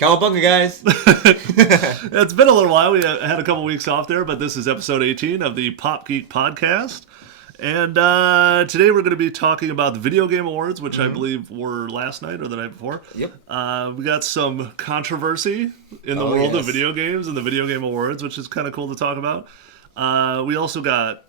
Cowabunga, guys! It's been a little while. We had a couple weeks off there, but this is episode 18 of the Pop Geek podcast. And today we're going to be talking about the Video Game Awards, which I believe were last night or the night before. Yep. We got some controversy in the world of video games and the Video Game Awards, which is kind of cool to talk about. We also got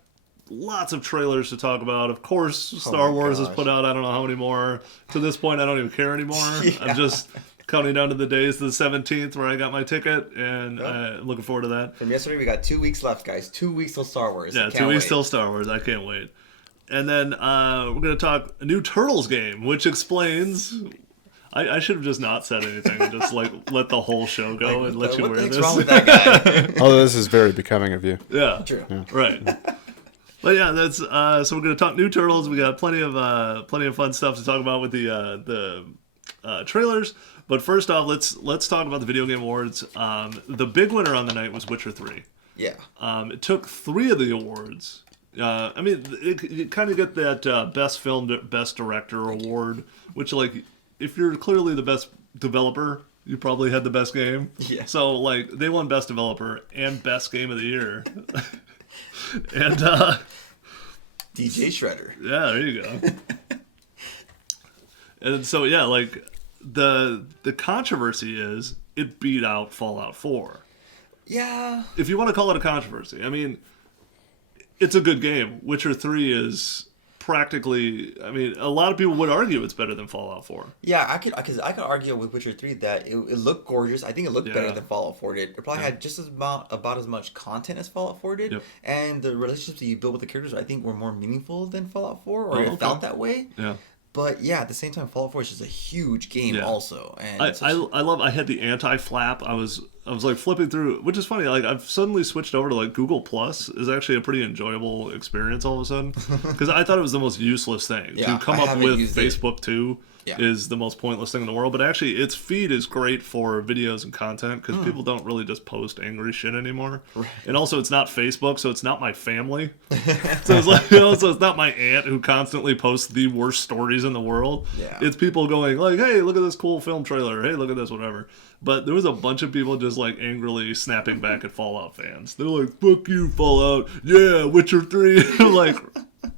lots of trailers to talk about. Of course, Star Wars has put out I don't know how many more. To this point, I don't even care anymore. Yeah. I'm just counting down to the days to the 17th where I got my ticket, and I'm looking forward to that. From yesterday, we got 2 weeks left, guys. 2 weeks till Star Wars. Yeah, 2 weeks till Star Wars. I can't wait. And then we're going to talk a new Turtles game, which explains... I should have just not said anything and just let the whole show go and let you wear this. What's wrong with that guy? Although this is very becoming of you. Yeah. True. Yeah. Right. But yeah, that's so we're going to talk new Turtles. We got plenty of fun stuff to talk about with the trailers. But first off, let's talk about the Video Game Awards. The big winner on the night was Witcher 3. Yeah. It took 3 of the awards. I mean, you kind of get that Best Film, Best Director award, which, like, if you're clearly the best developer, you probably had the best game. Yeah. So, like, they won Best Developer and Best Game of the Year. And, DJ Shredder. Yeah, there you go. And so, yeah, like, the controversy is it beat out Fallout 4. Yeah. If you want to call it a controversy. I mean, it's a good game. Witcher 3 is practically... I mean, a lot of people would argue it's better than Fallout 4. Yeah, I could argue with Witcher 3 that it looked gorgeous. I think it looked better than Fallout 4 did. It probably had just about as much content as Fallout 4 did. Yep. And the relationships that you build with the characters, I think, were more meaningful than Fallout 4, or it felt that way. Yeah. But yeah, at the same time, Fallout 4 is just a huge game also. And I had the anti-flap. I was like flipping through, which is funny. Like I've suddenly switched over to like Google Plus is actually a pretty enjoyable experience all of a sudden because I thought it was the most useless thing to come up with. Facebook too is the most pointless thing in the world. But actually, its feed is great for videos and content because people don't really just post angry shit anymore. Right. And also, it's not Facebook, so it's not my family. So it's like so it's not my aunt who constantly posts the worst stories in the world. Yeah. It's people going like, "Hey, look at this cool film trailer. Hey, look at this whatever." But there was a bunch of people just like angrily snapping back at Fallout fans. They're like, "Fuck you, Fallout! Yeah, Witcher 3." I'm like,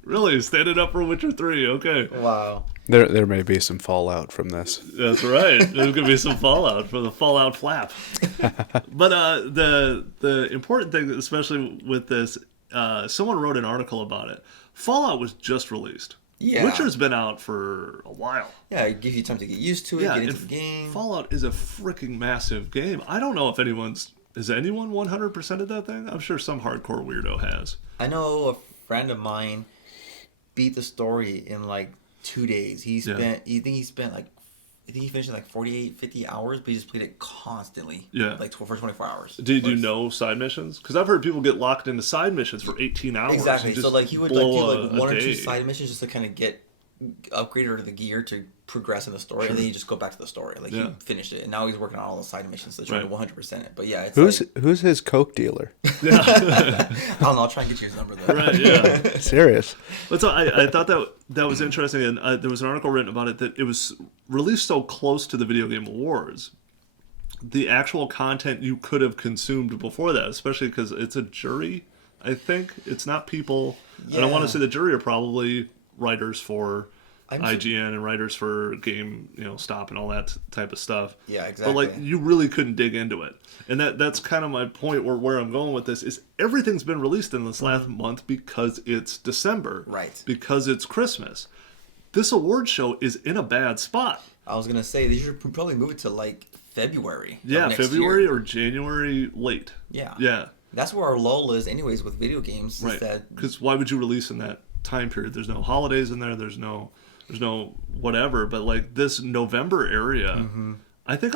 really standing up for Witcher 3? Okay. Wow. There may be some fallout from this. That's right. There's gonna be some fallout for the Fallout flap. But the important thing, especially with this, someone wrote an article about it. Fallout was just released. Yeah. Witcher's been out for a while. Yeah, it gives you time to get used to it, get into the game. Fallout is a freaking massive game. I don't know if has anyone 100%ed that thing? I'm sure some hardcore weirdo has. I know a friend of mine beat the story in like 2 days. He finished in like 48, 50 hours, but he just played it constantly. Yeah. Like for 24 hours. Did you know side missions? Because I've heard people get locked into side missions for 18 hours. Exactly. So like he would like do like 1 or 2 side missions just to kind of get upgraded the gear to progress in the story, and then you just go back to the story. Like he finished it, and now he's working on all the side missions to try to 100% it. But yeah, it's who's his coke dealer? Yeah. I don't know. I'll try and get you his number though. Right? Yeah. Serious. But so I thought that was interesting, and there was an article written about it that it was released so close to the Video Game Awards. The actual content you could have consumed before that, especially because it's a jury. I think it's not people. Yeah. And I want to say the jury are probably writers for IGN and writers for Game, Stop and all that type of stuff. Yeah, exactly. But like you really couldn't dig into it, and that's kind of my point where I'm going with this is everything's been released in this last month because it's December, right? Because it's Christmas. This award show is in a bad spot. I was gonna say they should probably move it to like February. Yeah, February or January late. Yeah. That's where our lull is, anyways, with video games. Right. Because why would you release in that time period? There's no holidays in there. There's no whatever. But like this November area, I think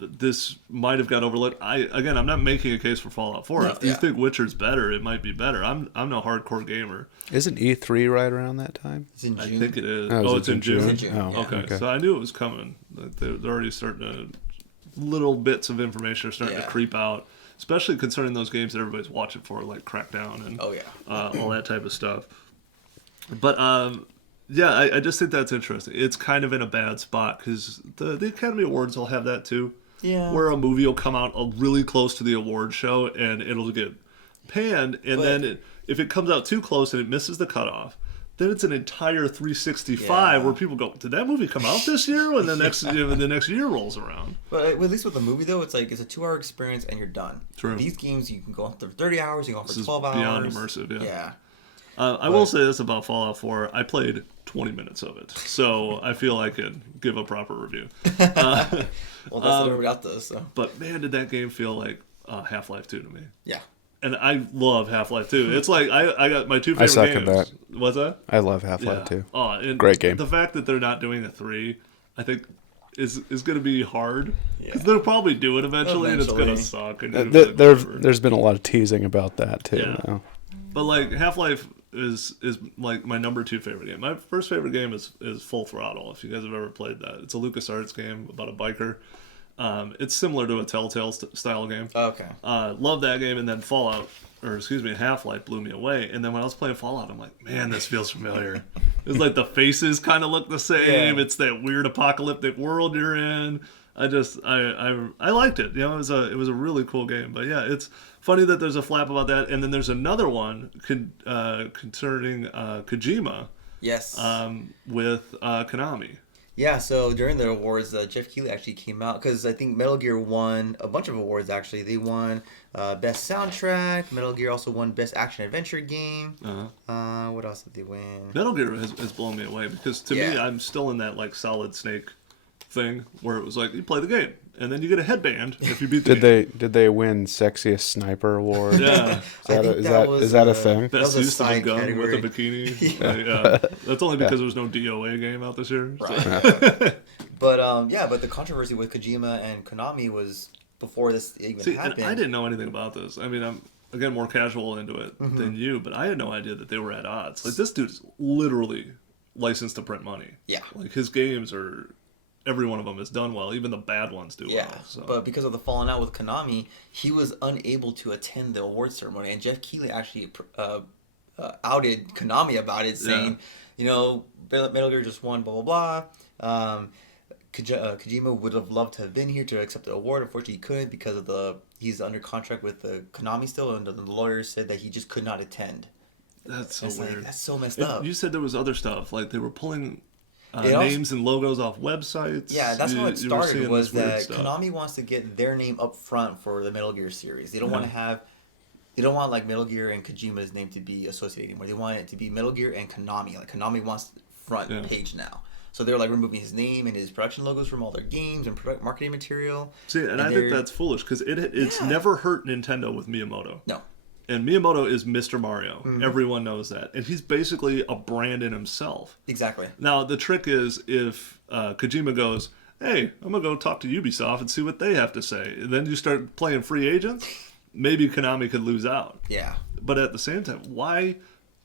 this might have got overlooked. I'm not making a case for Fallout 4. If you think Witcher's better, it might be better. I'm no hardcore gamer. Isn't E3 right around that time? It's in June. I think it is. It's in June. It's in June. Oh, okay. So I knew it was coming. They're already starting to... Little bits of information are starting to creep out, especially concerning those games that everybody's watching for, like Crackdown and all that type of stuff. But I just think that's interesting. It's kind of in a bad spot because the Academy Awards will have that too. where a movie will come out really close to the award show and it'll get panned, and then if it comes out too close and it misses the cutoff, then it's an entire 365 where people go, did that movie come out this year? When the next year rolls around. But at least with a movie though, it's like it's a 2-hour experience and you're done. True. These games you can go on for 30 hours, you can go on for 12 hours. Beyond immersive, Yeah. I will say this about Fallout 4. I played 20 minutes of it, so I feel I could give a proper review. Well, that's what everybody else does. So. But man, did that game feel like Half-Life 2 to me. Yeah. And I love Half-Life 2. It's like I got my two favorite games. I second that. What's that? I love Half-Life 2. Oh, and great game. The fact that they're not doing a 3, I think, is going to be hard. Because they'll probably do it eventually, and it's going to suck. And there's been a lot of teasing about that, too. Yeah. Now. But, like, Half-Life is like my number 2 favorite game. My first favorite game is Full Throttle, if you guys have ever played that. It's a LucasArts game about a biker. It's similar to a Telltale style game. Oh, okay. Love that game, and then Half-Life blew me away. And then when I was playing Fallout, I'm like, man, this feels familiar. It's like the faces kind of look the same. Yeah. It's that weird apocalyptic world you're in. I liked it. You know, it was a really cool game. But yeah, it's funny that there's a flap about that. And then there's another one concerning Kojima. Yes. With Konami. Yeah, so during the awards, Jeff Keighley actually came out, because I think Metal Gear won a bunch of awards, actually. They won Best Soundtrack. Metal Gear also won Best Action Adventure Game. Uh-huh. What else did they win? Metal Gear has blown me away, because to me, I'm still in that like Solid Snake thing, where it was like, you play the game, and then you get a headband if you beat the game. Did they win Sexiest Sniper Award? Yeah. Is that a thing? Best use of a gun category. With a bikini. Yeah. That's only because there was no DOA game out this year. Right. So. But the controversy with Kojima and Konami was before this even happened. I didn't know anything about this. I mean, I'm again more casual into it than you, but I had no idea that they were at odds. Like, this dude's literally licensed to print money. Yeah. Like, his games are, every one of them is done well. Even the bad ones do well. So. But because of the falling out with Konami, he was unable to attend the award ceremony, and Jeff Keighley actually outed Konami about it, saying, you know, Metal Gear just won, blah, blah, blah. Kojima would have loved to have been here to accept the award. Unfortunately, he couldn't because of he's under contract with the Konami still, and the lawyers said that he just could not attend. That's so weird. Like, that's so messed up. You said there was other stuff, like they were pulling names and logos off websites. Yeah, that's how it started, was that Konami wants to get their name up front for the Metal Gear series. They don't want to have... They don't want like Metal Gear and Kojima's name to be associated anymore. They want it to be Metal Gear and Konami. Like, Konami wants front page now. So they're like removing his name and his production logos from all their games and marketing material. See, and I think that's foolish, because it's never hurt Nintendo with Miyamoto. No. And Miyamoto is Mr. Mario. Mm-hmm. Everyone knows that. And he's basically a brand in himself. Exactly. Now, the trick is if Kojima goes, hey, I'm going to go talk to Ubisoft and see what they have to say. And then you start playing free agents, maybe Konami could lose out. Yeah. But at the same time, why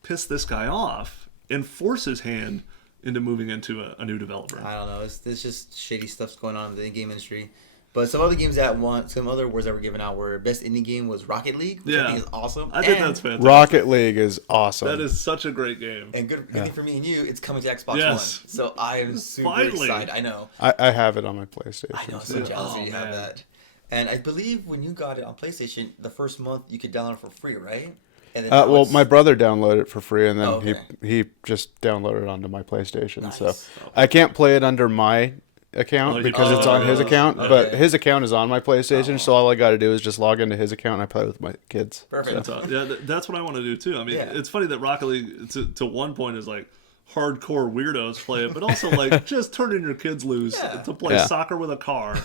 piss this guy off and force his hand into moving into a new developer? I don't know. It's just shady stuff's going on in the game industry. But some other games some other awards that were given out were Best Indie Game was Rocket League, which I think is awesome. I think that's fantastic. Rocket League is awesome. That is such a great game. And good thing for me and you, it's coming to Xbox One. So I am super excited. I know. I have it on my PlayStation. I know. So jealous that you have that. And I believe when you got it on PlayStation, the first month you could download it for free, right? And then my brother downloaded it for free, and then he just downloaded it onto my PlayStation. Nice. So I can't play it under my account because it's on his account, but his account is on my PlayStation, so all I got to do is just log into his account and I play with my kids. Perfect. So. That's what I want to do too. I mean, it's funny that Rocket League to one point is like hardcore weirdos play it, but also like just turning your kids loose to play soccer with a car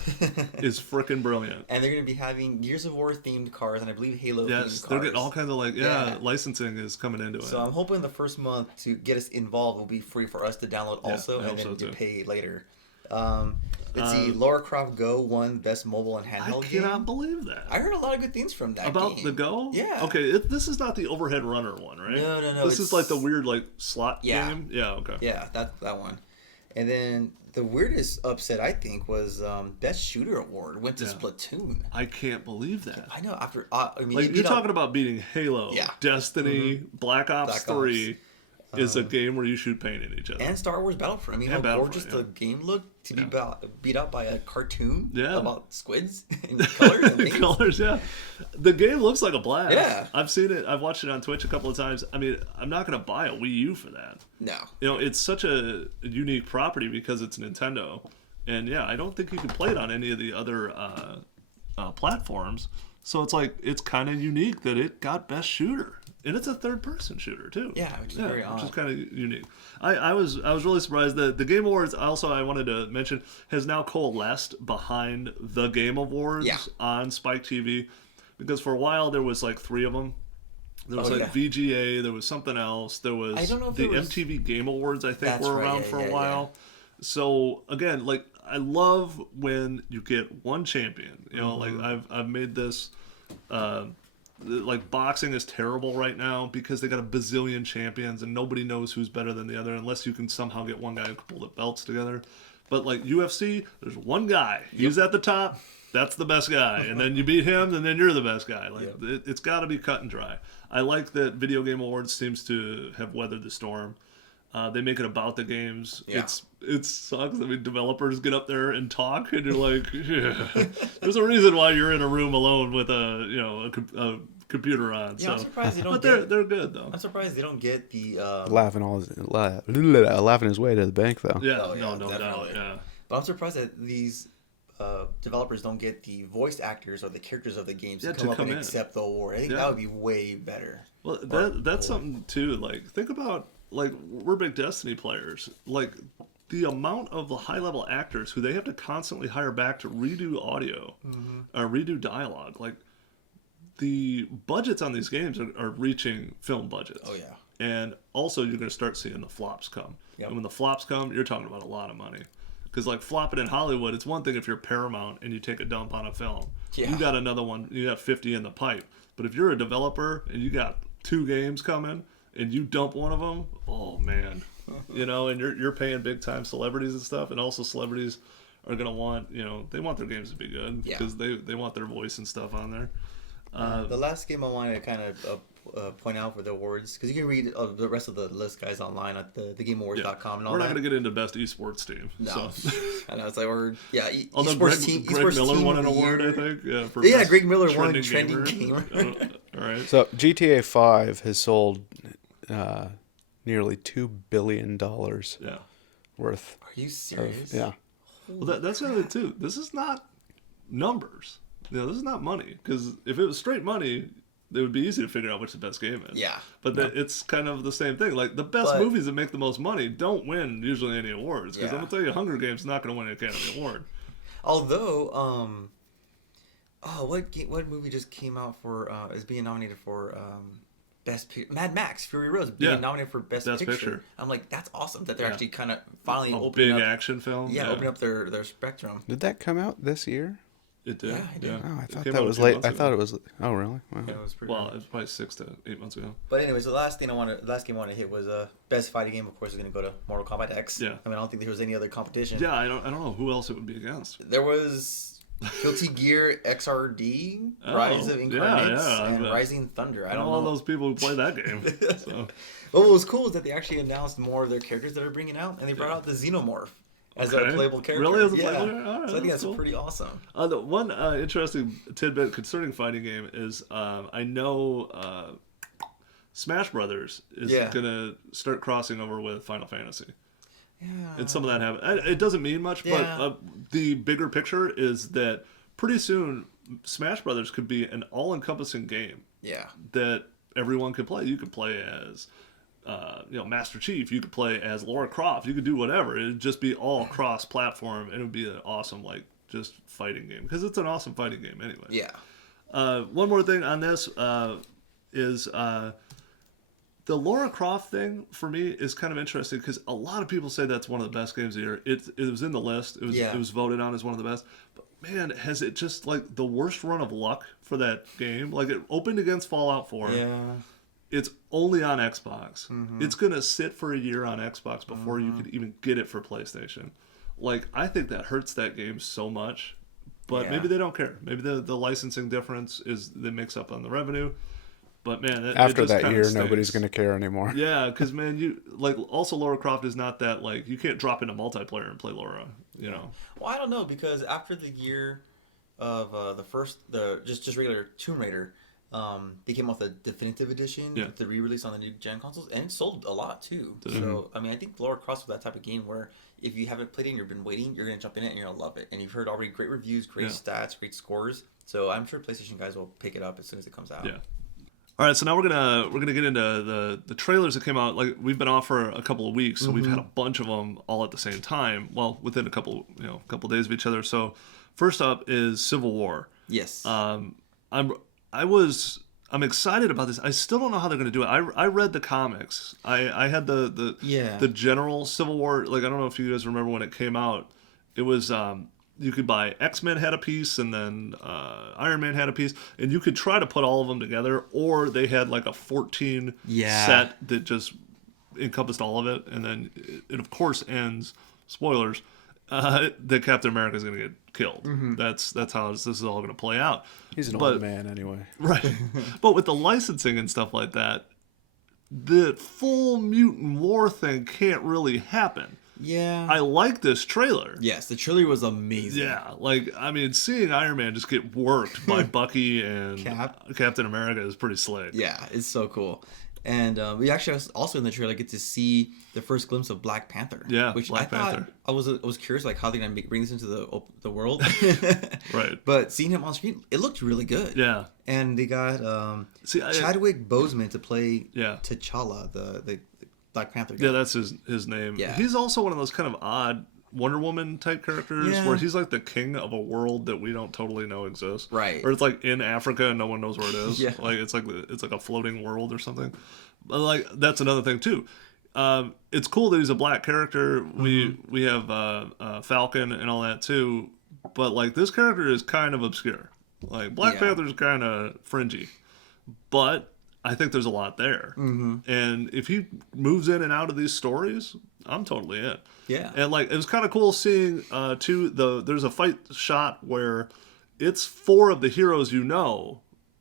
is freaking brilliant. And they're going to be having Gears of War themed cars, and I believe Halo themed cars. They're getting all kinds of licensing is coming into it. So I'm hoping the first month to get us involved will be free for us to download also, and then to pay later. Let's see, Lara Croft Go won Best Mobile and Handheld Game. I cannot believe that. I heard a lot of good things from that About game. the Go? Yeah. Okay, this is not the overhead runner one, right? No. This is like the weird slot game? Yeah, okay. Yeah, that one. And then the weirdest upset, I think, was Best Shooter Award went to Splatoon. I can't believe that. I know. You're talking about beating Halo, Destiny, Black Ops 3. is a game where you shoot paint at each other. And Star Wars Battlefront. I mean, how gorgeous the game looked to be beat out by a cartoon about squids and colors and things. Colors, yeah. The game looks like a blast. Yeah. I've seen it. I've watched it on Twitch a couple of times. I mean, I'm not going to buy a Wii U for that. No. You know, it's such a unique property because it's Nintendo. And, yeah, I don't think you can play it on any of the other platforms. So it's like, it's kind of unique that it got Best Shooter. And it's a third-person shooter, too. Yeah, which is very odd. Which is kind of unique. I was really surprised that the Game Awards, also I wanted to mention, has now coalesced behind the Game Awards on Spike TV. Because for a while, there was like 3 of them. There was VGA, there was something else. There was the MTV Game Awards, I think, were around for a while. Yeah. So, again, like, I love when you get one champion. You know, like, I've made this... like boxing is terrible right now because they got a bazillion champions and nobody knows who's better than the other unless you can somehow get one guy who can pull the belts together. But like UFC, there's one guy. He's at the top. That's the best guy. And then you beat him, and then you're the best guy. Like it's got to be cut and dry. I like that Video Game Awards seems to have weathered the storm. They make it about the games. Yeah. It sucks. I mean, developers get up there and talk, and you're like, there's a reason why you're in a room alone with a computer on. Yeah, so. I'm surprised they don't. But they're good though. I'm surprised they don't get the laughing his way to the bank though. Yeah, no doubt. Yeah. But I'm surprised that these developers don't get the voice actors or the characters of the games to come up and accept the award. I think that would be way better. Well, that's something too. Like, think about. Like, we're big Destiny players. Like, the amount of the high-level actors who they have to constantly hire back to redo audio or redo dialogue. Like, the budgets on these games are reaching film budgets. Oh, yeah. And also, you're going to start seeing the flops come. Yep. And when the flops come, you're talking about a lot of money. Because, like, flopping in Hollywood, it's one thing if you're Paramount and you take a dump on a film. Yeah. You got another one. You got 50 in the pipe. But if you're a developer and you got 2 games coming... and you dump one of them, oh man, you know, and you're paying big time celebrities and stuff, and also celebrities are gonna want, you know, they want their games to be good because they want their voice and stuff on there. The last game I wanted to kind of point out for the awards, because you can read the rest of the list, guys, online at thegameawards.com and all that. We're not gonna get into best esports team. No, so. I know it's like although Greg Miller won an award, I think. Yeah, Greg Miller won Trending Gamer. All right. So GTA 5 has sold nearly $2 billion worth. Are you serious? Well, that's the other too. This is not numbers. You know, this is not money. Because if it was straight money, it would be easy to figure out which the best game is. Yeah. But it's kind of the same thing. Like, the best movies that make the most money don't win usually any awards. Because I'm going to tell you, Hunger Games is not going to win an Academy Award. Although, what movie just came out is being nominated for Mad Max Fury Road is being nominated for Best Picture. I'm like, that's awesome that they're actually kind of finally opening up. Big action film. Yeah, opening up their spectrum. Did that come out this year? It did. Yeah, it did. Oh, I thought that was late. I thought it was. Oh, really? Wow. Yeah, it was pretty. Well, it was probably 6 to 8 months ago. But anyways, the last game I wanted to hit was Best Fighting Game. Of course, is going to go to Mortal Kombat X. Yeah. I mean, I don't think there was any other competition. Yeah, I don't know who else it would be against. There was Guilty Gear XRD, Rise of Incarnates, and Rising Thunder. I don't know all those people who play that game. So. Well, what was cool is that they actually announced more of their characters that are bringing out, and they brought out the Xenomorph as a playable character. Really, as a playable? All right, so I think that's pretty awesome. The one interesting tidbit concerning fighting game is I know Smash Brothers is going to start crossing over with Final Fantasy. Yeah. And some of that happened. It doesn't mean much, but the bigger picture is that pretty soon Smash Brothers could be an all-encompassing game. Yeah. That everyone could play. You could play as, Master Chief. You could play as Lara Croft. You could do whatever. It'd just be all cross-platform, and it would be an awesome, just fighting game because it's an awesome fighting game anyway. Yeah. One more thing on this is. The Lara Croft thing, for me, is kind of interesting because a lot of people say that's one of the best games of the year. It was in the list. It was voted on as one of the best. But, man, has it just, the worst run of luck for that game? It opened against Fallout 4. Yeah. It's only on Xbox. Mm-hmm. It's going to sit for a year on Xbox before you could even get it for PlayStation. I think that hurts that game so much. But maybe they don't care. Maybe the licensing difference is they mix up on the revenue. But man, after that year, nobody's going to care anymore. Yeah, because man, you like also Lara Croft is not that like you can't drop into multiplayer and play Lara. You know. Well, I don't know because after the year of the just regular Tomb Raider, they came off the definitive edition, the re-release on the new gen consoles, and it sold a lot too. Mm-hmm. So I mean, I think Lara Croft was that type of game where if you haven't played it and you've been waiting, you're gonna jump in it and you're gonna love it. And you've heard already great reviews, great stats, great scores. So I'm sure PlayStation guys will pick it up as soon as it comes out. Yeah. All right, so now we're gonna get into the trailers that came out. Like we've been off for a couple of weeks, so we've had a bunch of them all at the same time. Well, within a couple days of each other. So first up is Civil War. Yes. I'm excited about this. I still don't know how they're gonna do it. I read the comics. I had the general Civil War. Like I don't know if you guys remember when it came out. It was you could buy X-Men had a piece, and then Iron Man had a piece, and you could try to put all of them together, or they had like a 14 set that just encompassed all of it, and then it of course ends, spoilers, that Captain America is going to get killed. Mm-hmm. That's how this is all going to play out. He's an old man anyway. Right. But with the licensing and stuff like that, the full mutant war thing can't really happen. Yeah. I like this trailer. Yes, the trailer was amazing. Yeah, like, I mean, seeing Iron Man just get worked by Bucky and Captain America is pretty slick. Yeah, it's so cool. And we actually also in the trailer get to see the first glimpse of Black Panther. Yeah, which Black Panther. I was curious like how they're gonna bring this into the world. Right. But seeing him on screen, it looked really good. Yeah. And they got Chadwick Boseman to play T'Challa, the Black Panther guy. Yeah, that's his name. Yeah. He's also one of those kind of odd Wonder Woman type characters where he's like the king of a world that we don't totally know exists. Right. Or it's like in Africa and no one knows where it is. Yeah. Like it's like a floating world or something. But like that's another thing too. It's cool that he's a black character. Mm-hmm. We have Falcon and all that too. But like this character is kind of obscure. Like Black Panther's kind of fringy. But I think there's a lot there. Mm-hmm. And if he moves in and out of these stories, I'm totally in. Yeah. And like it was kind of cool seeing there's a fight shot where it's 4 of the heroes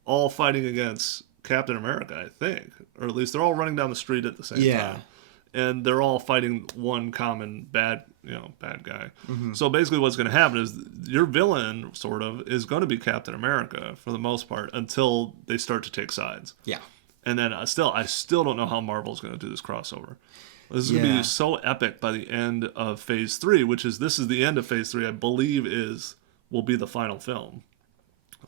all fighting against Captain America, I think. Or at least they're all running down the street at the same time. And they're all fighting one common bad guy. Mm-hmm. So basically what's going to happen is your villain sort of is going to be Captain America for the most part until they start to take sides. Yeah. And then I still don't know how Marvel's going to do this crossover. This is going to be so epic by the end of Phase 3, this is the end of Phase 3, I believe will be the final film.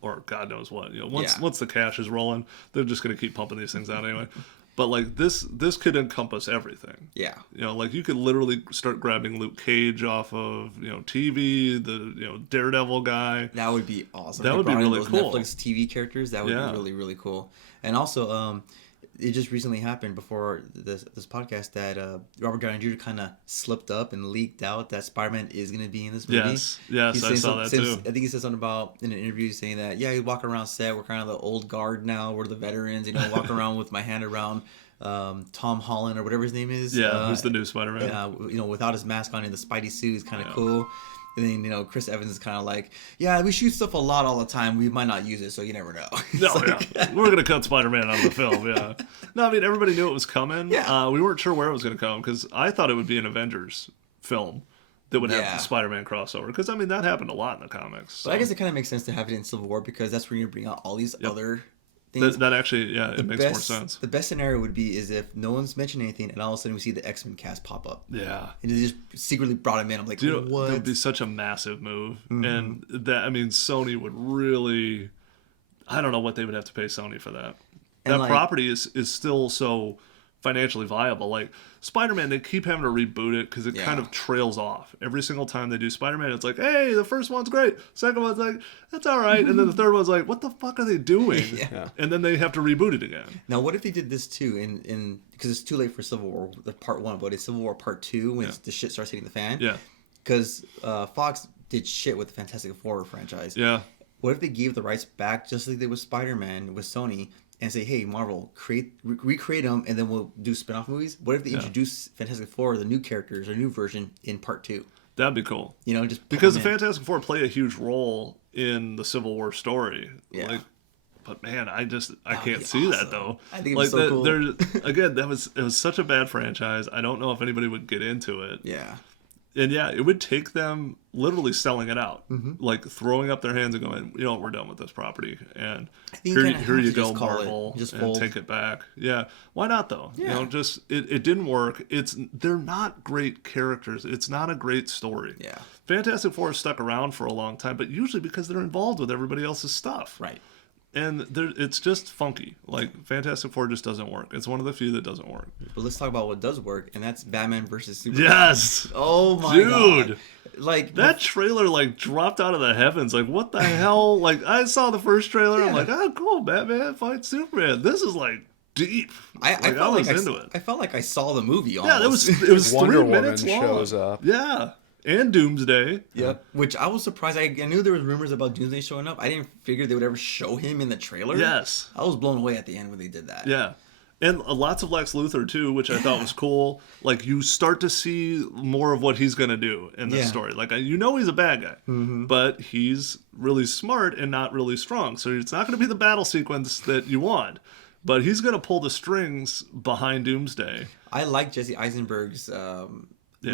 Or God knows what. Once the cash is rolling, they're just going to keep pumping these things out anyway. But like this could encompass everything. Yeah. Like you could literally start grabbing Luke Cage off of, TV, the Daredevil guy. That would be awesome. That would be really cool. Netflix TV characters, that would be really, really cool. And also, it just recently happened before this podcast that Robert Downey Jr. kind of slipped up and leaked out that Spider-Man is going to be in this movie. Yes, I saw that too. I think he said something about in an interview saying that he's walking around set. We're kind of the old guard now. We're the veterans. Walking around with my hand around Tom Holland or whatever his name is. Yeah, who's the new Spider-Man? Without his mask on and the Spidey suit is kind of cool. And then, Chris Evans is kind of like, we shoot stuff a lot all the time. We might not use it, so you never know. We're going to cut Spider-Man out of the film, No, I mean, everybody knew it was coming. Yeah. We weren't sure where it was going to come, because I thought it would be an Avengers film that would have the Spider-Man crossover. Because, I mean, that happened a lot in the comics. So. But I guess it kind of makes sense to have it in Civil War, because that's where you bring out all these other That actually, it makes more sense. The best scenario would be is if no one's mentioned anything, and all of a sudden we see the X-Men cast pop up. Yeah. And they just secretly brought him in. I'm like, what? That would be such a massive move. Mm-hmm. And Sony would really, I don't know what they would have to pay Sony for that. And that property is still so financially viable. Like Spider-Man, they keep having to reboot it because it kind of trails off. Every single time they do Spider-Man, it's like, hey, the first one's great. Second one's like, that's all right. And then the third one's like, what the fuck are they doing? And then they have to reboot it again. Now, what if they did this too in because it's too late for Civil War, the part 1, but it's Civil War part 2 when the shit starts hitting the fan? Yeah. Because Fox did shit with the Fantastic Four franchise. Yeah. What if they gave the rights back just like they did with Spider-Man with Sony and say, hey, Marvel, recreate them, and then we'll do spin-off movies? What if they introduce Fantastic Four, the new characters, or new version in part 2? That'd be cool. Just because the Fantastic Four play a huge role in the Civil War story. Yeah. Like, But man, I can't see that though. I think it was so cool. Again, it was such a bad franchise. I don't know if anybody would get into it. Yeah. And yeah, it would take them literally selling it out, Mm-hmm. like throwing up their hands and going, you know what, we're done with this property, and here you go, Marvel, and take it back. Yeah, why not though? Yeah. You know, just it didn't work. They're not great characters. It's not a great story. Yeah. Fantastic Four stuck around for a long time, but usually because they're involved with everybody else's stuff. Right. And it's just funky. Like, Fantastic Four just doesn't work. It's one of the few that doesn't work. But let's talk about what does work, and that's Batman versus Superman. Yes! Oh my god. Dude! Like, that trailer, like, dropped out of the heavens. Like, what the hell? Like, I saw the first trailer. Yeah. I'm like, oh, cool. Batman fights Superman. This is, like, deep. I was into it. I felt like I saw the movie almost. Yeah, it was Wonder 3 minutes Woman long. shows up. Yeah. And Doomsday. Yep. Which I was surprised. I knew there was rumors about Doomsday showing up. I didn't figure they would ever show him in the trailer. Yes. I was blown away at the end when they did that. Yeah. And lots of Lex Luthor, too, which I thought was cool. Like, you start to see more of what he's going to do in this story. Like, you know he's a bad guy, but he's really smart and not really strong. So it's not going to be the battle sequence that you want. But he's going to pull the strings behind Doomsday. I like Jesse Eisenberg's... yeah,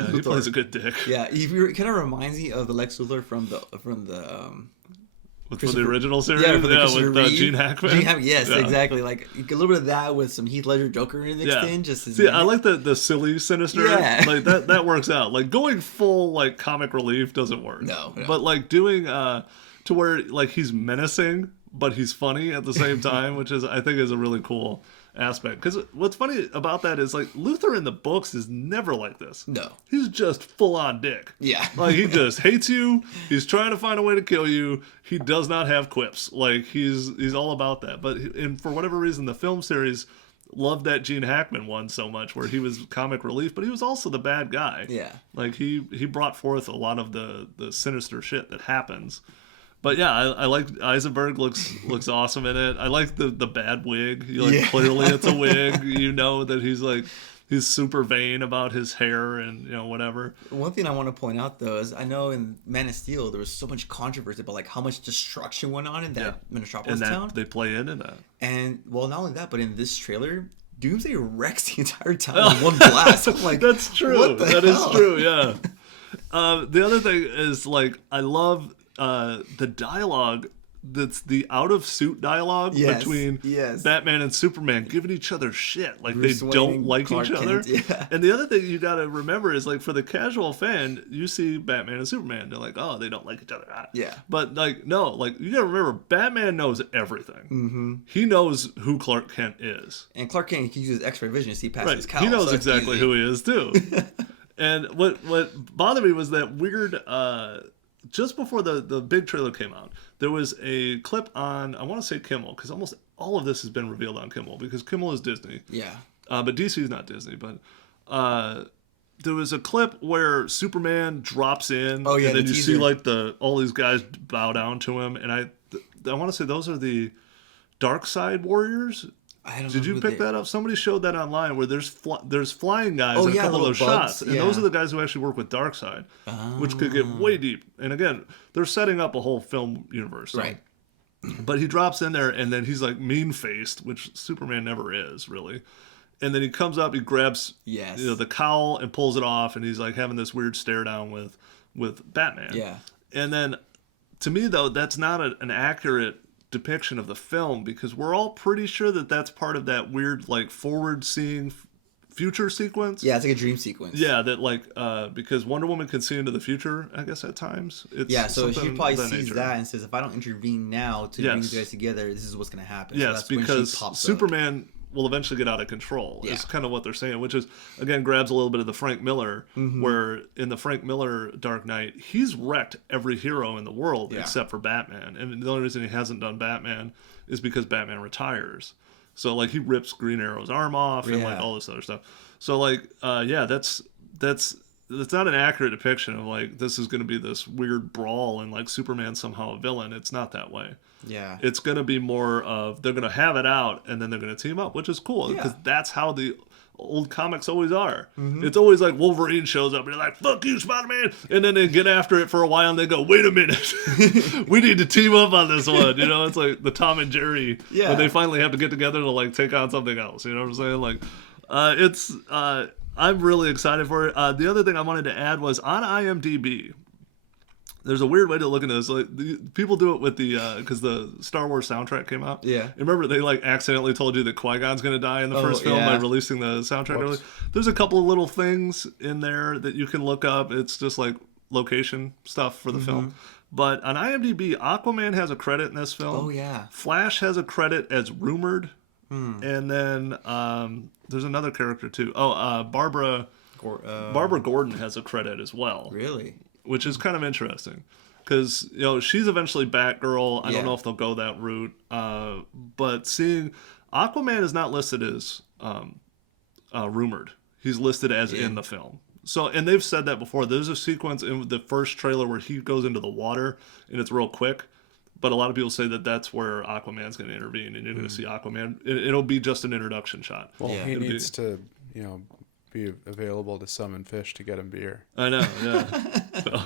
Luthor. He plays a good dick. Yeah, he kind of reminds me of the Lex Luthor from the original series. Yeah, with Gene Hackman. Yes, exactly. Like a little bit of that with some Heath Ledger Joker mixed in. See, I like the silly Sinister. Yeah. Like that works out. Like going full like comic relief doesn't work. No. But like doing to where like he's menacing but he's funny at the same time, which I think is a really cool aspect. Because what's funny about that is, like, Luthor in the books is never like this. No. He's just full-on dick. Yeah. Like, he just hates you. He's trying to find a way to kill you. He does not have quips. Like, he's all about that. But and for whatever reason, the film series loved that Gene Hackman one so much, where he was comic relief, but he was also the bad guy. Yeah. Like, he brought forth a lot of the sinister shit that happens. But yeah, I like Eisenberg looks awesome in it. I like the bad wig. Clearly it's a wig. You know that he's super vain about his hair and whatever. One thing I want to point out though is I know in Man of Steel there was so much controversy about like how much destruction went on in that Metropolis town. They play into that. And well, not only that, but in this trailer, Doomsday wrecks the entire town in one blast. I'm like, that's true. What the hell? Is true. Yeah. The other thing is like I love. The dialogue that's the out of suit dialogue between Batman and Superman giving each other shit like Bruce they don't like Clark each other. And the other thing you gotta remember is like for the casual fan, you see Batman and Superman, they're like, oh, they don't like each other. But like no, like you gotta remember Batman knows everything. Mm-hmm. He knows who Clark Kent is, and Clark Kent, he can use X-ray vision to see past his cowl. He knows exactly who he is too. And what bothered me was that weird just before the big trailer came out, there was a clip on, I want to say Kimmel, because almost all of this has been revealed on Kimmel, because Kimmel is Disney. Yeah. But DC is not Disney. But there was a clip where Superman drops in, and then you see like all these guys bow down to him, and I want to say those are the Dark Side Warriors. I don't Did know you pick that up? Somebody showed that online where there's flying guys in a couple of those shots. And those are the guys who actually work with Darkseid, which could get way deep. And again, they're setting up a whole film universe. So. Right. But he drops in there and then he's like mean-faced, which Superman never is, really. And then he comes up, he grabs the cowl and pulls it off, and he's like having this weird stare down with Batman. Yeah. And then, to me, though, that's not an accurate depiction of the film, because we're all pretty sure that that's part of that weird like forward seeing future sequence. Yeah, it's like a dream sequence. Yeah, that like because Wonder Woman can see into the future, I guess at times. So she probably sees that and says, if I don't intervene now to bring these guys together, this is what's going to happen. Yes, so because Superman will eventually get out of control. Is kind of what they're saying, which is again grabs a little bit of the Frank Miller, where in the Frank Miller Dark Knight, he's wrecked every hero in the world except for Batman, and the only reason he hasn't done Batman is because Batman retires. So like he rips Green Arrow's arm off and like all this other stuff. So like that's not an accurate depiction of like this is going to be this weird brawl and like Superman somehow a villain. It's not that way. Yeah. It's going to be more of they're going to have it out and then they're going to team up, which is cool because that's how old comics always are. Mm-hmm. It's always like Wolverine shows up and they're like, fuck you, Spider-Man. And then they get after it for a while and they go, wait a minute. We need to team up on this one. You know, it's like the Tom and Jerry when they finally have to get together to like take on something else. You know what I'm saying? Like, I'm really excited for it. The other thing I wanted to add was on IMDb, there's a weird way to look at this. Like people do it with the because the Star Wars soundtrack came out. Yeah. Remember they like accidentally told you that Qui-Gon's gonna die in the first film by releasing the soundtrack early. There's a couple of little things in there that you can look up. It's just like location stuff for the film. But on IMDb, Aquaman has a credit in this film. Oh yeah. Flash has a credit as rumored. And then there's another character too. Barbara Gordon has a credit as well. Really? Which is kind of interesting because, you know, she's eventually Batgirl. I don't know if they'll go that route. But seeing Aquaman is not listed as rumored. He's listed as in the film. So, and they've said that before. There's a sequence in the first trailer where he goes into the water and it's real quick. But a lot of people say that that's where Aquaman's going to intervene and you're going to see Aquaman. It'll be just an introduction shot. Well, he needs to, be available to summon fish to get him beer. I know, yeah. So,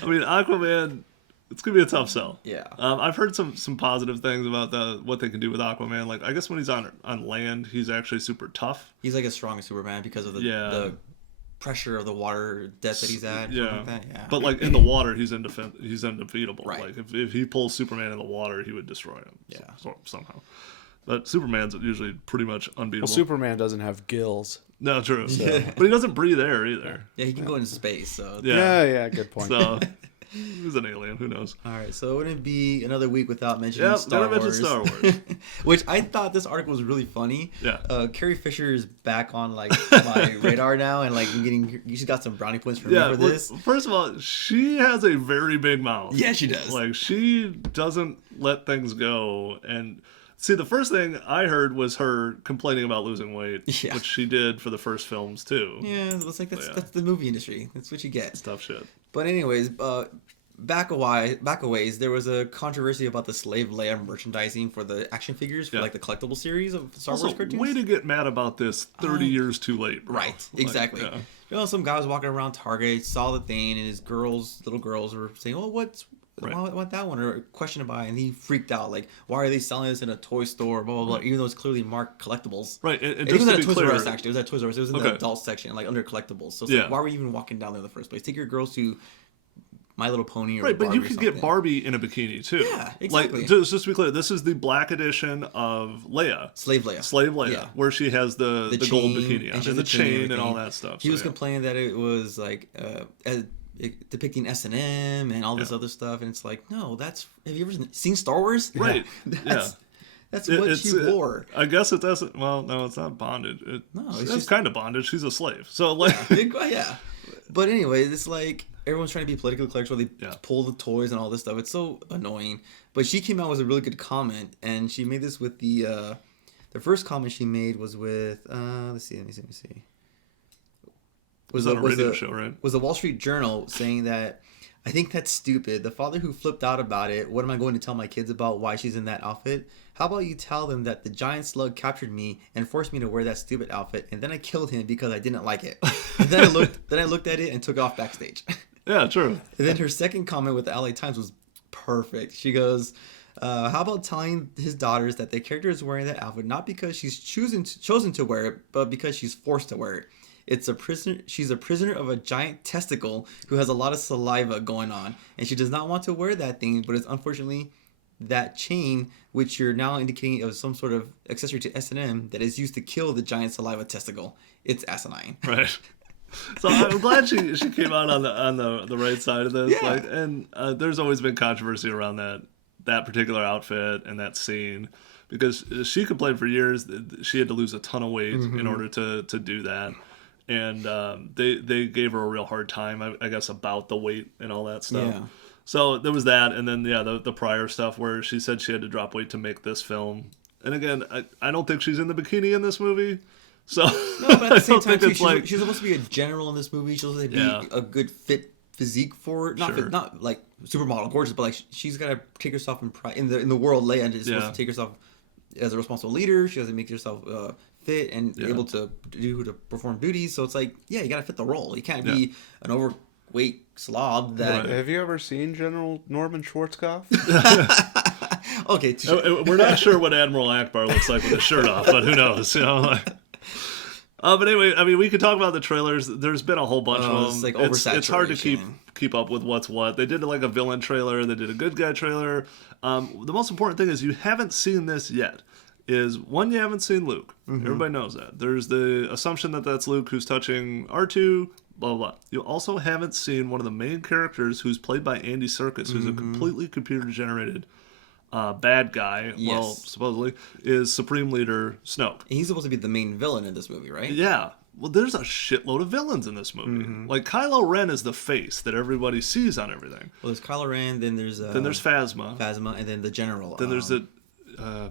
I mean, Aquaman, it's going to be a tough sell. Yeah. I've heard some positive things about what they can do with Aquaman. Like, I guess when he's on land, he's actually super tough. He's like a strong Superman because of the pressure of the water depth that he's at. Yeah. Like that. Yeah. But, like, in the water, he's undefeatable. Right. Like, if he pulls Superman in the water, he would destroy him. Yeah. Somehow. But Superman's usually pretty much unbeatable. Well, Superman doesn't have gills. No, true. So. But he doesn't breathe air either. Yeah, he can go into space. So Yeah, good point. So he's an alien. Who knows? All right, so it wouldn't be another week without mentioning Star Wars. Which I thought this article was really funny. Yeah. Carrie Fisher is back on like my radar now, and like she's got some brownie points for me for this. First of all, she has a very big mouth. Yeah, she does. Like she doesn't let things go. And see, the first thing I heard was her complaining about losing weight, which she did for the first films too. Yeah, it's like that's the movie industry. That's what you get. It's tough shit. But anyways, back a ways, there was a controversy about the Slave Lea merchandising for the action figures for like the collectible series of Star Wars cartoons. Way to get mad about this 30 years too late, bro. Right, exactly. Some guy was walking around Target, saw the thing, and his little girls were saying, "Oh, I want that one," or question about it, and he freaked out. Like, why are they selling this in a toy store? Blah blah blah. Even though it's clearly marked collectibles. Right, and it was at a Toys R Us. Actually, it was at Toys R Us. It was in the adult section, like under collectibles. So it's like, why were you even walking down there in the first place? Take your girls to My Little Pony or Barbie, but you could get Barbie in a bikini too. Yeah, exactly. Like, just to be clear, this is the black edition of Leia. Slave Lea, where she has the gold bikini on, and the chain and all that stuff. He was complaining that it was like depicting S&M and all this other stuff, and it's like, no, have you ever seen Star Wars? Right. That's what she wore. I guess it doesn't. Well, no, it's not bondage. It's just kind of bondage. She's a slave. So like, yeah. But anyway, it's like everyone's trying to be politically correct, where they pull the toys and all this stuff. It's so annoying. But she came out with a really good comment, and she made this with the first comment she made was with let me see. Was on a radio show, right? Was the Wall Street Journal saying that, "I think that's stupid. The father who flipped out about it. What am I going to tell my kids about why she's in that outfit? How about you tell them that the giant slug captured me and forced me to wear that stupid outfit, and then I killed him because I didn't like it. And then I looked at it and took off backstage." Yeah, true. And then her second comment with the LA Times was perfect. She goes, "How about telling his daughters that the character is wearing that outfit not because she's chosen to wear it, but because she's forced to wear it. She's a prisoner of a giant testicle who has a lot of saliva going on, and she does not want to wear that thing, but it's unfortunately that chain, which you're now indicating of some sort of accessory to S&M that is used to kill the giant saliva testicle. It's asinine." Right. So I'm glad she came out on the right side of this. Yeah. Like, and there's always been controversy around that particular outfit and that scene, because she complained for years that she had to lose a ton of weight in order to do that. And they gave her a real hard time, I guess, about the weight and all that stuff. Yeah. So there was that, and then the prior stuff where she said she had to drop weight to make this film. And again, I don't think she's in the bikini in this movie. So no, but at the same time, she's supposed to be a general in this movie. She's supposed to be a good fit physique for it. Not like supermodel gorgeous, but like she's got to take herself in the world. Leia is supposed to take herself as a responsible leader. She has to make herself fit and able to perform duties. So it's like, yeah, you got to fit the role. You can't be an overweight slob. That Have you ever seen General Norman Schwarzkopf? Okay, we're not sure what Admiral Akbar looks like with his shirt off, but who knows? But anyway, I mean, we could talk about the trailers. There's been a whole bunch of them. It's like it's hard to keep up with what's what. They did like a villain trailer. They did a good guy trailer. The most important thing is you haven't seen this yet. You haven't seen Luke. Mm-hmm. Everybody knows that. There's the assumption that that's Luke who's touching R2, blah, blah, blah. You also haven't seen one of the main characters who's played by Andy Serkis, who's a completely computer-generated bad guy, well, supposedly, is Supreme Leader Snoke. He's supposed to be the main villain in this movie, right? Yeah. Well, there's a shitload of villains in this movie. Mm-hmm. Like, Kylo Ren is the face that everybody sees on everything. Well, there's Kylo Ren, then there's Phasma. And then the General. Then there's the... I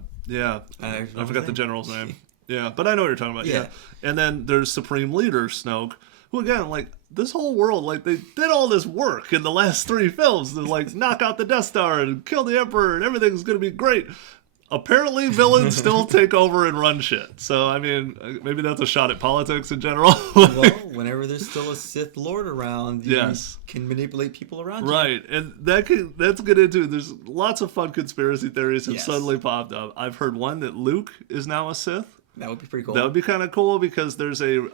forgot the General's name. Yeah, but I know what you're talking about. Yeah. And then there's Supreme Leader Snoke, who, again, like, this whole world, like, they did all this work in the last 3 films to, like, knock out the Death Star and kill the Emperor and everything's going to be great. Apparently, villains still take over and run shit. So, I mean, maybe that's a shot at politics in general. Well, whenever there's still a Sith Lord around, you can manipulate people around you. Right, and that's get into. There's lots of fun conspiracy theories that suddenly popped up. I've heard one that Luke is now a Sith. That would be pretty cool. That would be kind of cool because there's a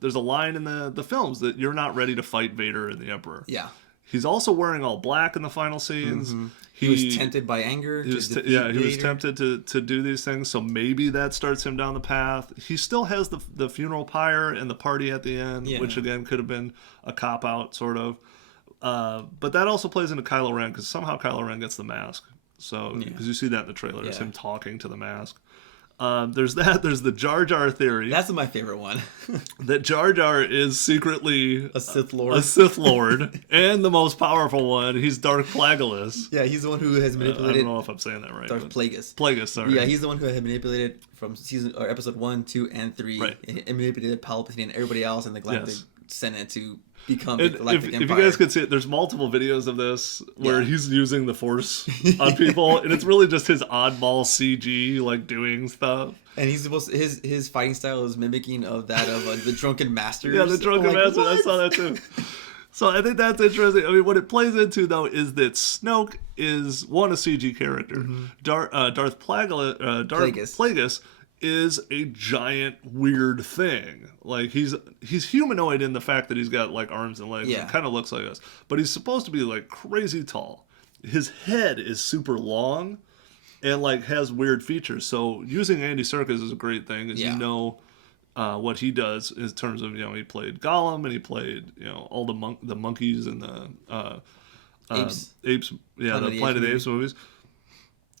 line in the films that you're not ready to fight Vader and the Emperor. Yeah. He's also wearing all black in the final scenes. Mm-hmm. He was tempted by anger. He was tempted to do these things, so maybe that starts him down the path. He still has the funeral pyre and the party at the end, which again could have been a cop-out, sort of. But that also plays into Kylo Ren, because somehow Kylo Ren gets the mask. So, because you see that in the trailer, it's him talking to the mask. There's the Jar Jar theory. That's my favorite one. That Jar Jar is secretly a Sith Lord. And the most powerful one. He's Darth Plagueis. Yeah, he's the one who has manipulated. I don't know if I'm saying that right. Darth Plagueis. Plagueis, sorry. Yeah, he's the one who had manipulated from episode 1, 2, and 3, and manipulated Palpatine and everybody else in the Galactic Senate to become the Galactic Empire. If you guys could see it, there's multiple videos of this where he's using the Force on people, and it's really just his oddball CG, like, doing stuff. And he's supposed to, his fighting style is mimicking of that of the Drunken Masters. Yeah, the Drunken Masters. I saw that too. So I think that's interesting. I mean, what it plays into, though, is that Snoke is, one, a CG character. Mm-hmm. Darth Plagueis is a giant weird thing. Like, he's humanoid in the fact that he's got, like, arms and legs. It kind of looks like us. But he's supposed to be, like, crazy tall. His head is super long and, like, has weird features. So using Andy Serkis is a great thing, as you know what he does in terms of, he played Gollum, and he played, all the monkeys and the apes. The Planet of the Apes movies.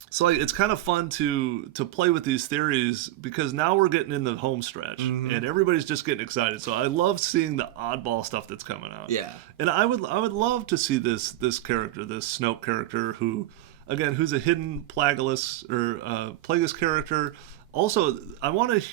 So, like, it's kind of fun to play with these theories, because now we're getting in the home stretch, and everybody's just getting excited. So I love seeing the oddball stuff that's coming out. Yeah. And I would love to see this character, this Snoke character, who's a hidden Plagueis character. Also, I want to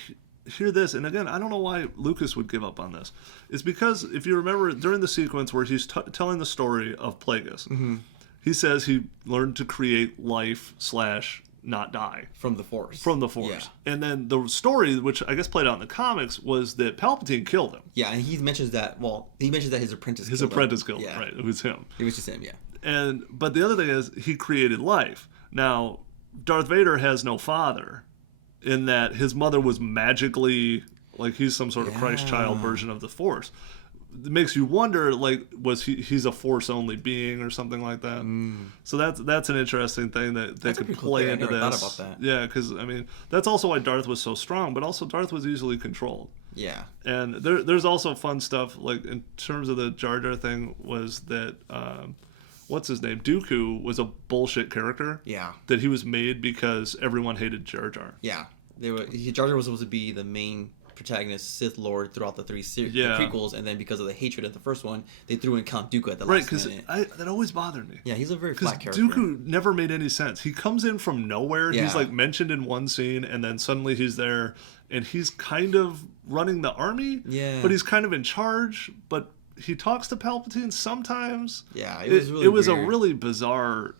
hear this, and again, I don't know why Lucas would give up on this. It's because, if you remember, during the sequence where he's telling the story of Plagueis, he says he learned to create life / not die. From the Force. Yeah. And then the story, which I guess played out in the comics, was that Palpatine killed him. Yeah, and he mentions that, his apprentice killed him. Right, it was him. It was just him, yeah. But the other thing is, he created life. Now, Darth Vader has no father, in that his mother was magically, like, he's some sort of Christ child version of the Force. It makes you wonder, like, was he's a Force-only being or something like that? So that's an interesting thing that could play into this. I never thought about that. Yeah, because, I mean, that's also why Darth was so strong, but also Darth was easily controlled. Yeah. And there's also fun stuff, like, in terms of the Jar Jar thing, was that, what's his name? Dooku was a bullshit character. Yeah. That he was made because everyone hated Jar Jar. Yeah. Jar Jar was supposed to be the main protagonist, Sith Lord, throughout the 3 the prequels, and then because of the hatred of the first one, they threw in Count Dooku at the last minute. Right, because that always bothered me. Yeah, he's a very flat character. Dooku never made any sense. He comes in from nowhere. Yeah. He's, like, mentioned in one scene, and then suddenly he's there, and he's kind of running the army. Yeah. But he's kind of in charge, but he talks to Palpatine sometimes. Yeah, it was a really bizarre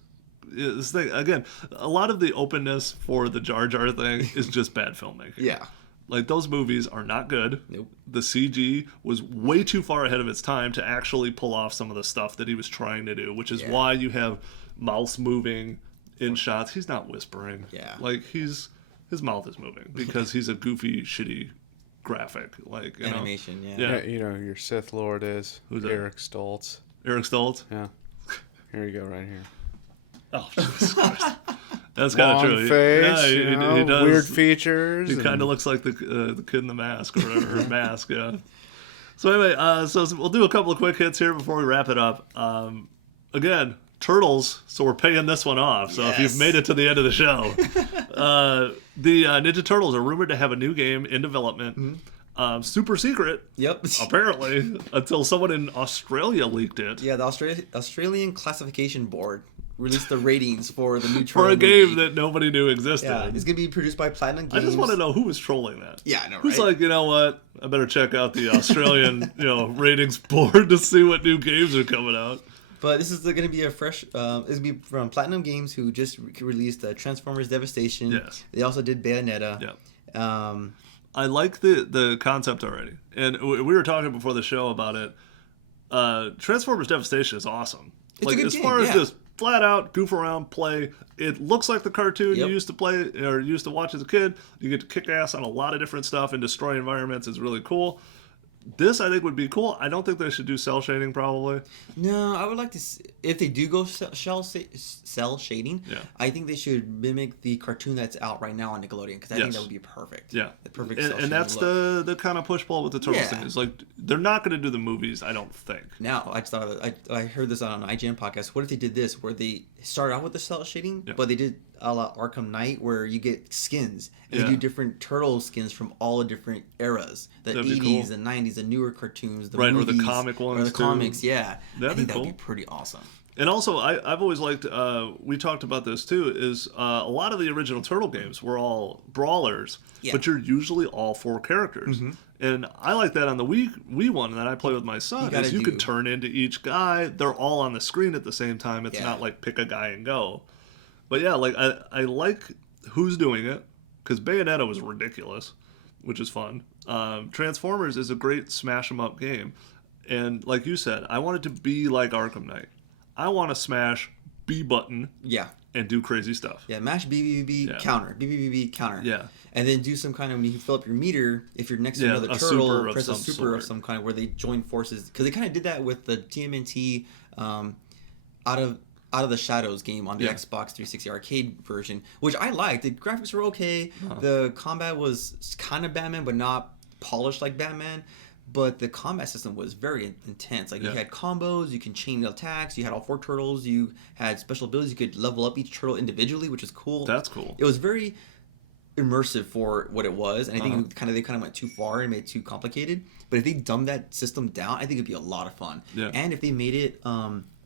thing. Again, a lot of the openness for the Jar Jar thing is just bad filmmaking. Yeah. Like, those movies are not good. Nope. The CG was way too far ahead of its time to actually pull off some of the stuff that he was trying to do, which is why you have mouths moving in shots. He's not whispering. Yeah. Like, his mouth is moving because he's a goofy, shitty graphic. Like, you animation, know. Yeah, you know who your Sith Lord is? Who's that? Eric Stoltz. Eric Stoltz? Yeah. Here you go, right here. Oh, Jesus Christ. That's kind of true. Face, he does. Weird features. He kind of looks like the kid in the mask or whatever. Or mask, yeah. So anyway, so we'll do a couple of quick hits here before we wrap it up. Again, Turtles, so we're paying this one off. So if you've made it to the end of the show, the Ninja Turtles are rumored to have a new game in development. Super secret. Yep. Apparently, until someone in Australia leaked it. Yeah, the Australian Classification Board released the ratings for the new Turtle for a game movie. that nobody knew existed. Yeah, it's gonna be produced by Platinum Games. I just want to know who was trolling that. Yeah, I know, right? Who's like, you know what? I better check out the Australian, ratings board to see what new games are coming out. But this is going to be a fresh. It's going to be from Platinum Games, who just released Transformers Devastation. Yes. They also did Bayonetta. Yeah. I like the concept already, and we were talking before the show about it. Transformers Devastation is awesome. It's a good as game, far as just flat out goof around, play. It looks like the cartoon you used to play or used to watch as a kid. You get to kick ass on a lot of different stuff and destroy environments. It's really cool. This, I think, would be cool. I don't think they should do cell shading, probably. No, I would like to see, if they do go cell shading, I think they should mimic the cartoon that's out right now on Nickelodeon, because I think that would be perfect. Yeah. The perfect and that's the kind of push-pull with the Turtles thing. Is like, they're not going to do the movies, I don't think. Now, I just thought of it. I heard this on an IGN podcast. What if they did this, where they started out with the cell shading, but they did a la Arkham Knight, where you get skins, and they do different turtle skins from all the different eras. The That'd 80s, the 90s, the newer cartoons, the movies. Or the comic ones, or the comics, I think that cool. would be pretty awesome. And also, I've always liked, we talked about this too, is a lot of the original Turtle games were all brawlers, but you're usually all four characters. And I like that on the Wii one that I play with my son, is you can turn into each guy. They're all on the screen at the same time. It's not like pick a guy and go. But yeah, like I like who's doing it, because Bayonetta was ridiculous, which is fun. Transformers is a great smash 'em up game. And like you said, I want it to be like Arkham Knight. I want to smash B button and do crazy stuff. Yeah, mash B, counter. B, counter. Yeah. And then do some kind of, when you fill up your meter, if you're next to another turtle, press a super of some kind, where they join forces. Because they kind of did that with the TMNT Out of the Shadows game on the Xbox 360 arcade version, which I liked. The graphics were okay. The combat was kind of Batman, but not polished like Batman. But the combat system was very intense. Like, you had combos, you can chain attacks, you had all four turtles, you had special abilities, you could level up each turtle individually, which is cool. That's cool. It was very immersive for what it was, and I think they kind of went too far and made it too complicated. But if they dumbed that system down, I think it'd be a lot of fun. Yeah. And if they made it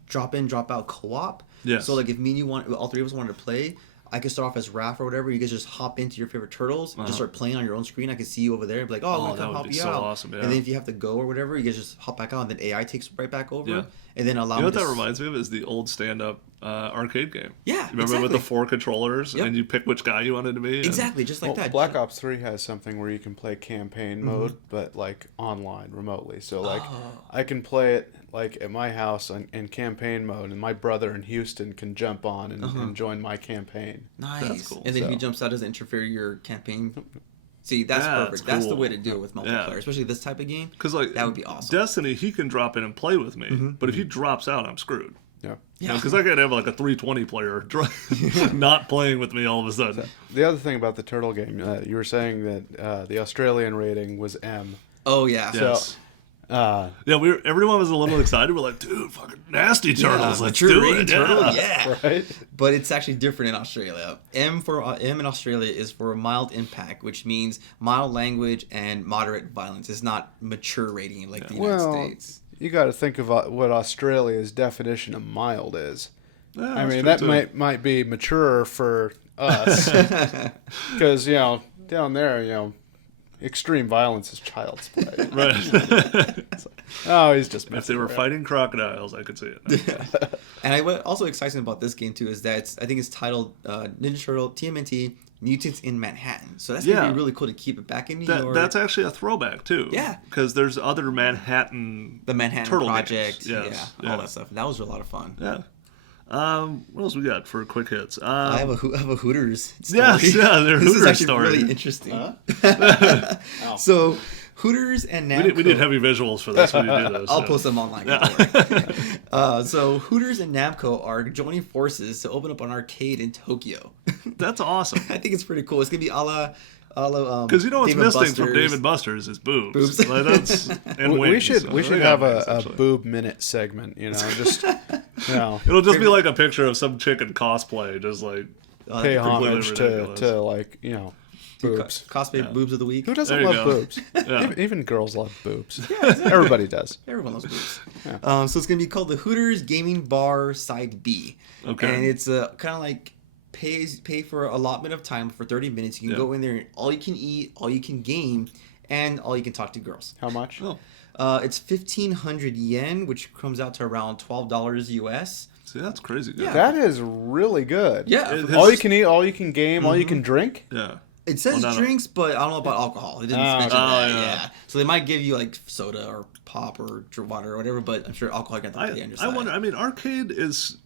drop in, drop out co-op. Yes. So like, if me and you all three of us wanted to play, I could start off as Raph or whatever. You guys just hop into your favorite turtles and just start playing on your own screen. I could see you over there and be like, I'm going to come help you out. Awesome, yeah. And then if you have to go or whatever, you guys just hop back out, and then AI takes right back over. Yeah. And then allow you know what that reminds me of is the old stand-up arcade game. Yeah, remember with the 4 controllers and you pick which guy you wanted to be? Exactly, just like that. Black Ops 3 has something where you can play campaign mode, but like online, remotely. So like I can play it like at my house in campaign mode, and my brother in Houston can jump on and join my campaign. Nice. That's cool. And then if he jumps out, doesn't interfere your campaign. See, that's perfect. That's, cool. That's the way to do it with multiplayer, especially this type of game. Because like, that would be awesome. Destiny, he can drop in and play with me, but if he drops out, I'm screwed. Yeah. Because I could have like a 320 player not playing with me all of a sudden. The other thing about the Turtle game, you were saying that the Australian rating was M. Oh yeah. Yes. So, everyone was a little excited. We're like, dude, fucking nasty turtles. Let's do it. Turtle, right? But it's actually different in Australia. M in Australia is for mild impact, which means mild language and moderate violence. It's not mature rating like the United States. You got to think of what Australia's definition of mild is. Yeah, I mean, that might be mature for us, because down there, extreme violence is child's play. Right. Oh, he's just if they were fighting crocodiles, I could see it. And what also excites me about this game too is that I think it's titled Ninja Turtle TMNT Mutants in Manhattan. So that's gonna be really cool to keep it back in New York. That's actually a throwback too. Yeah, because there's other Manhattan, the Manhattan Turtle Project, games. All that stuff. That was a lot of fun. Yeah. What else we got for quick hits? I have a Hooters story. They're This Hooters is actually story. really interesting. So Hooters and Namco. We need heavy visuals for this when you do this. I'll post them online. So Hooters and Namco are joining forces to open up an arcade in Tokyo. That's awesome. I think it's pretty cool. It's gonna be a la because you know what's missing from Dave and Buster's is boobs. Like we should have a boob minute segment. Just it'll just be like a picture of some chick in cosplay, just like pay homage to like boobs. Cosplay boobs of the week. Who doesn't love boobs? Even girls love boobs. Everybody does. Everyone loves boobs. Yeah. So it's gonna be called the Hooters Gaming Bar Side B. Okay. And it's kind of like pay for allotment of time for 30 minutes. You can go in there and all you can eat, all you can game, and all you can talk to girls. How much? It's 1,500 yen, which comes out to around $12 US. See, that's crazy good. Yeah. That is really good. Yeah. All you can eat, all you can game, all you can drink. Yeah. It says drinks, but I don't know about alcohol. It didn't mention that. Yeah. So they might give you like soda or pop or water or whatever, but I'm sure alcohol can have to be I wonder. I mean, arcade is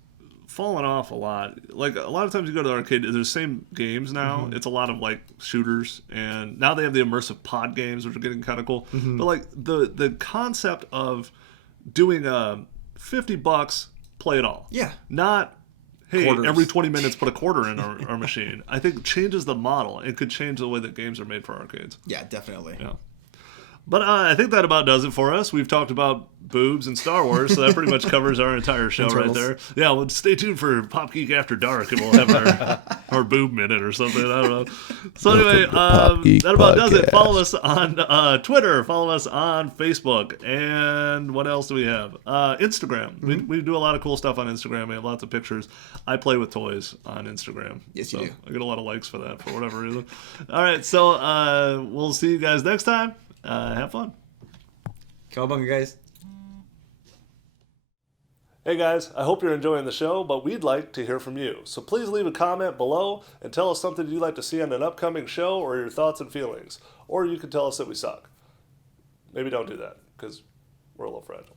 fallen off a lot. Like a lot of times you go to the arcade, there's the same games now. It's a lot of like shooters, and now they have the immersive pod games, which are getting kind of cool. But like the concept of doing $50, play it all. Yeah. Not hey, quarters. Every 20 minutes put a quarter in our machine. I think changes the model. It could change the way that games are made for arcades. Yeah, definitely. Yeah. But I think that about does it for us. We've talked about boobs and Star Wars, so that pretty much covers our entire show right there. Yeah, well, stay tuned for Pop Geek After Dark, and we'll have our boob minute or something. I don't know. So anyway, that about does it. Follow us on Twitter. Follow us on Facebook. And what else do we have? Instagram. We do a lot of cool stuff on Instagram. We have lots of pictures. I play with toys on Instagram. Yes, you do. I get a lot of likes for that for whatever reason. All right, so we'll see you guys next time. Have fun. Cowabunga, guys. Hey guys, I hope you're enjoying the show, but we'd like to hear from you. So please leave a comment below and tell us something you'd like to see on an upcoming show or your thoughts and feelings. Or you can tell us that we suck. Maybe don't do that, because we're a little fragile.